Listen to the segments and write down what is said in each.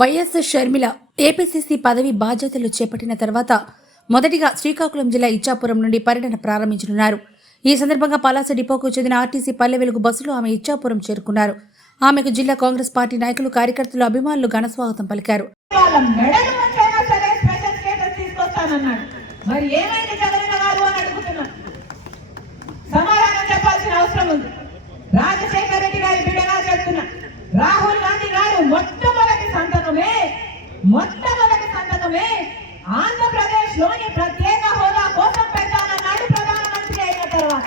YS Sharmila APCC పదవి బాధ్యతలు చేపట్టిన తర్వాత మొదటిగా శ్రీకాకుళం జిల్లా ఇచ్చాపురం నుండి పర్యటన ప్రారంభించనున్నారు. ఈ సందర్భంగా పలాస డిపోకు చెందిన ఆర్టీసీ పల్లె వెలుగు బస్సులో ఆమె ఇచ్చాపురం చేరుకున్నారు. ఆమెకు జిల్లా కాంగ్రెస్ పార్టీ నాయకులు, కార్యకర్తలు, అభిమానులు ఘనస్వాగతం పలికారు. రాజశేఖర రెడ్డి గారి బిడ్డగా చెప్తున్నా, రాహుల్ గాంధీ గారు మొట్టమొదటి సంతకమే ఆంధ్రప్రదేశ్ లోని ప్రత్యేక హోదా కోసం పెట్టాలన్నాడు. ప్రధానమంత్రి అయిన తర్వాత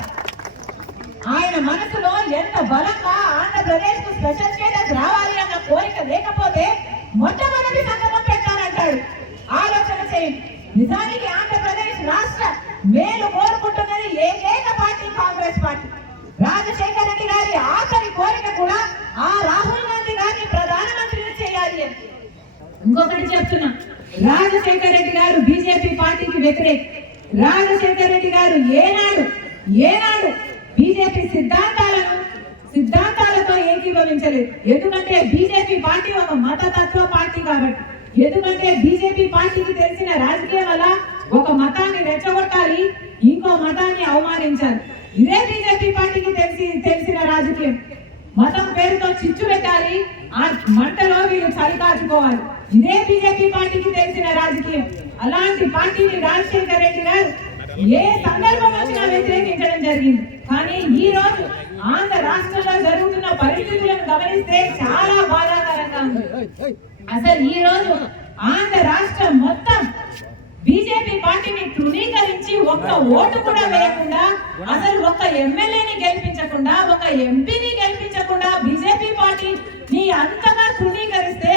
ఆయన మనసులో ఎంత బలంగా ఆంధ్రప్రదేశ్ కు స్పెషల్ స్టేటస్ రావాలి అన్న కోరిక లేకపోతే మొట్టమొదటి సంతకం పెట్టాలంటాడు. ఆలోచన చేయండి. నిజానికి ఆంధ్రప్రదేశ్ రాష్ట్ర మేలు కోరుకుంటున్నది ఏకైక పార్టీ కాంగ్రెస్ పార్టీ. రాజశేఖర రెడ్డి గారి ఆఖరి కోరిక కూడా ఆ రాహుల్ గాంధీ గారిని ప్రధానమంత్రిని చేయాలి అని. ఇంకొకటి చెప్తున్నా, రాజశేఖర రెడ్డి గారు బీజేపీ పార్టీకి వ్యతిరేక. రాజశేఖర రెడ్డి గారు ఏనాడు బీజేపీ సిద్ధాంతాలతో ఏకీభవించలేదు. ఎందుకంటే బీజేపీ పార్టీ ఒక మతతత్వ పార్టీ కాబట్టి. ఎందుకంటే బీజేపీ పార్టీకి తెలిసిన రాజకీయం వల్ల ఒక మతాన్ని రెచ్చగొట్టాలి, ఇంకో మతాన్ని అవమానించాలి. ఇదే బీజేపీ పార్టీకి తెలిసిన రాజకీయం. మతం పేరుతో చిచ్చు పెట్టాలి, ఆ మంటలో వీళ్ళు చలి కాచుకోవాలి. ఇదే బీజేపీ పార్టీకి తెలిసిన రాజకీయం. అలాంటి పార్టీని రాజశేఖర రెడ్డి గారు ఏ సందర్భం వచ్చినా వ్యతిరేకించడం జరిగింది. కానీ ఈ రోజు ఆంధ్ర రాష్ట్రంలో జరుగుతున్న పరిస్థితులను గమనిస్తే చాలా బాధాకరంగా ఉంది. అసలు ఈ రోజు ఆంధ్ర రాష్ట్రం మొత్తం బీజేపీ పార్టీని తృణీకరించి ఒక్క ఓటు కూడా వేయకుండా, అసలు ఒక్క ఎమ్మెల్యేని గెలిపించకుండా, ఒక ఎంపీని గెలిపించకుండా బీజేపీ పార్టీని అంతగా తృణీకరిస్తే